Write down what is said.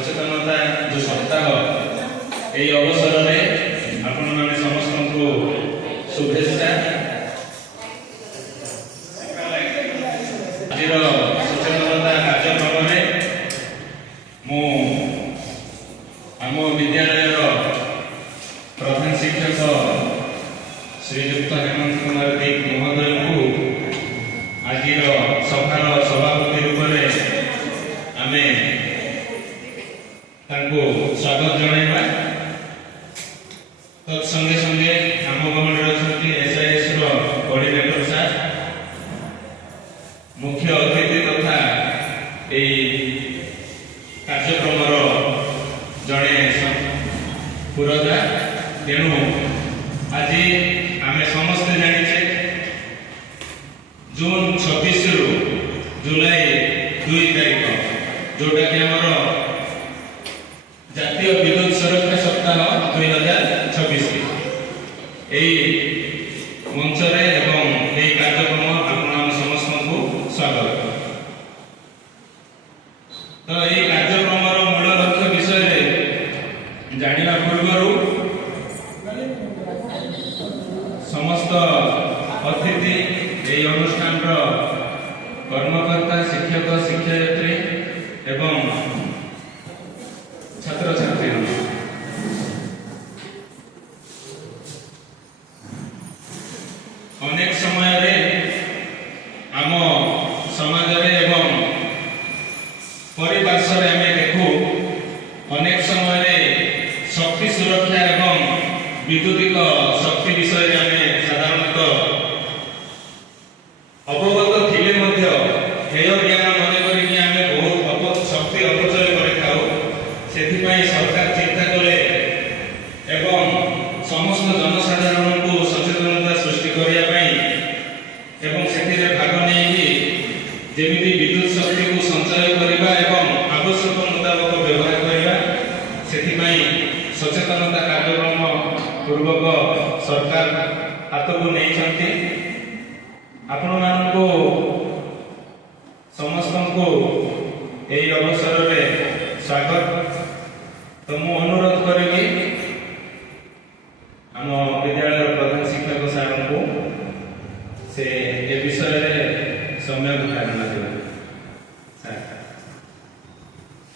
सचेतनता जो सप्ताह ये अवसर में आपण माने समस्त को शुभेच्छा। आज सचेतनता कार्यक्रम में मु आम विद्यालय प्रधान शिक्षक श्रीयुक्त हेमंत कुमार दीप महोदय को आज सभार सभापति रूप में आमे स्वागत जनाइबा। तत्संगे संगे आम गमन अच्छा एसआईएस कोऑर्डिनेटर सार मुख्य अतिथि तथा कार्यक्रम जड़े पुरजा। तेणु आज आम समस्ते जाने जून 26 रु जुलाई 2 तारीख जोटा कि आमर जातीय विद्युत सुरक्षा सप्ताह 2026 मंच कार्यक्रम आप समस्त को स्वागत। तो ये कार्यक्रम मूल लक्ष्य विषय जाना पूर्व समस्त अतिथि ये अनुष्ठान कर्मकर्ता शिक्षक शिक्षयित्री एवं छात्र छात्री अनेक समय रे आम समाज रे एवं परिवेश रे आमे देखू अनेक समय रे शक्ति सुरक्षा एवं विद्युतिक शक्ति विषय रे आमे साधारणतः अवगत थिले मध्य हेय ज्ञान मन करी आमे बहुत शक्ति अपचय करि थाउ। सेथिपाई सरकार चिंता करे एवं समस्त जनसाधारण को सचेतनता सृष्टि करिया पई एवं सेथिरे भाग नेकी जेमिति विद्युत शक्ति को संचय करिबा एवं आवश्यक मुताबिक व्यवहार करिबा सेथिपाई सचेतनता कार्यक्रम पूर्वक सरकार हाथ को नहीं छंती। आपण मान को समस्त को एई अवसर रे स्वागत। तो मु अनुरोध करेगी